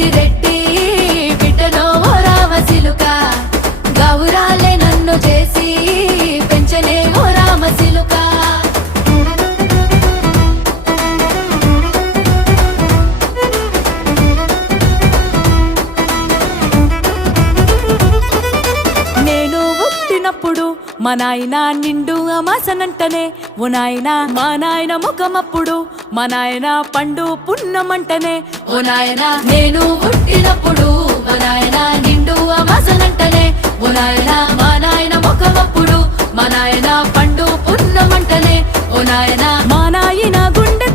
పెద్దిరెడ్డి బిడ్డనో ఓ రామసిలుక గౌరాలే నన్ను చేసి పెంచనే ఓ రామసిలుక నేను పుట్టినప్పుడు మా నాయన నిండు అమాసనంటనే ఓ నాయన మా నాయన ముఖమప్పుడు మా నాయన పండు పున్నమంటనే ఓ నాయన నేను పుట్టినప్పుడు మా నాయన నిండు అమాసనంటనే ఓ నాయన మా నాయన ముఖమప్పుడు మా నాయన పండు పున్నమంటనే ఓ నాయన మా నాయన గుండె